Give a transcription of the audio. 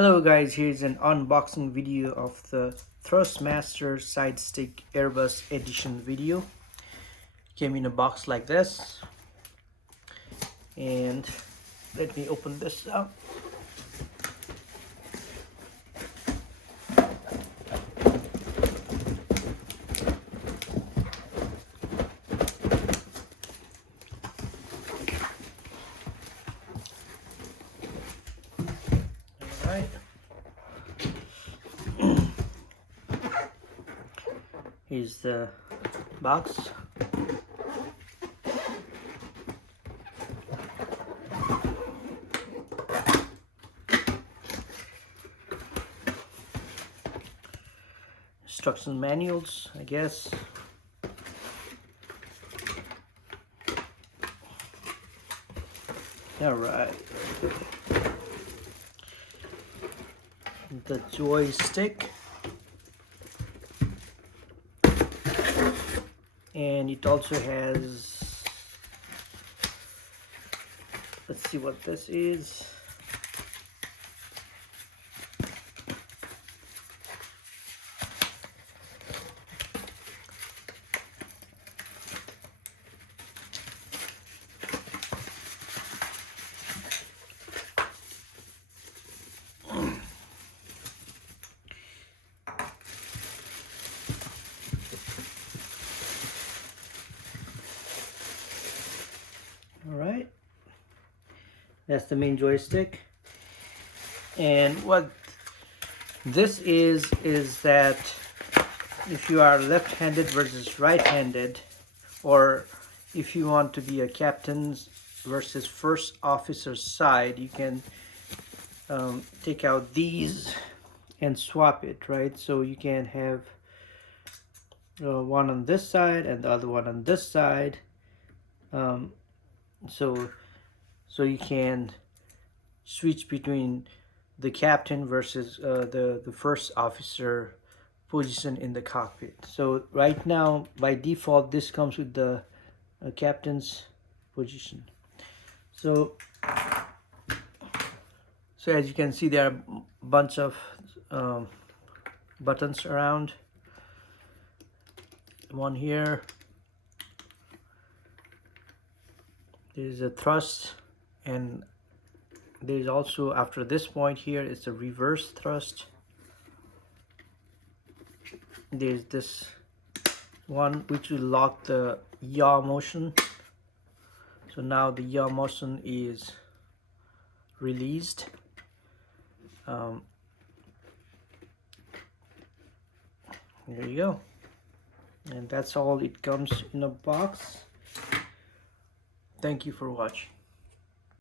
Hello guys, here's an unboxing video of the Thrustmaster side stick Airbus edition video. Came in a box like this, and let me open this up. Alright. Here's the box. Instruction manuals, I guess. Alright. The joystick. And it also has, let's see what this is. Alright, that's the main joystick. And what this is that if you are left-handed versus right-handed, or if you want to be a captain's versus first officer's side, you can take out these and swap it, right? So you can have one on this side and the other one on this side. So you can switch between the captain versus the first officer position in the cockpit. So right now, by default, this comes with the captain's position. So as you can see, there are a bunch of buttons around. One here. There's a thrust, and there's also, after this point here, it's a reverse thrust. There's this one which will lock the yaw motion. So now the yaw motion is released. There you go. And that's all it comes in a box. Thank you for watching.